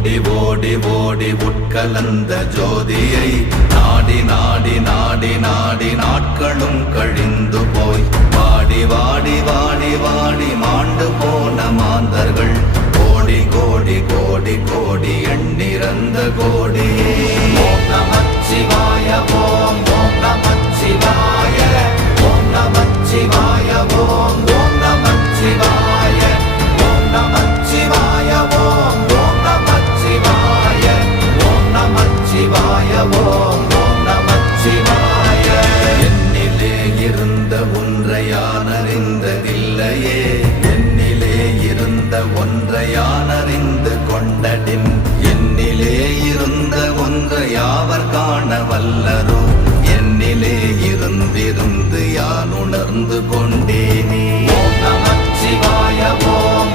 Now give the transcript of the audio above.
ஓடி ஓடி ஓடி உட்கலந்த ஜோதியை நாடி நாடி நாடி நாடி நாட்களும் கழிந்து போய் வாடி வாடி வாடி வாடி மாண்டு போன மாந்தர்கள் கோடி கோடி கோடி கோடி எண்ணிறந்த கோடி. ஓம் நமச்சிவாய ஓம் ஓம் நமச்சிவாய ஓம் நமச்சிவாய ஓம் ஓம் நமச்சிவாய ஓம் நமச்சிவாய ஓம் ஓம் நமச்சிவாய ஓம் நமச்சிவாய ஓம் ஓம் நமச்சிவாய. என்னிலே இருந்த ஒன்றை யான் அறிந்ததில்லையே, என்னிலே இருந்த ஒன்றை யான் அறிந்து கொண்டடின், என்னிலே இருந்த ஒன்றை யாவர் காண வல்லரோ, என்னிலே இருந்திருந்து யான் உணர்ந்து கொண்டேனே. ஓம் நமச்சிவாய ஓம்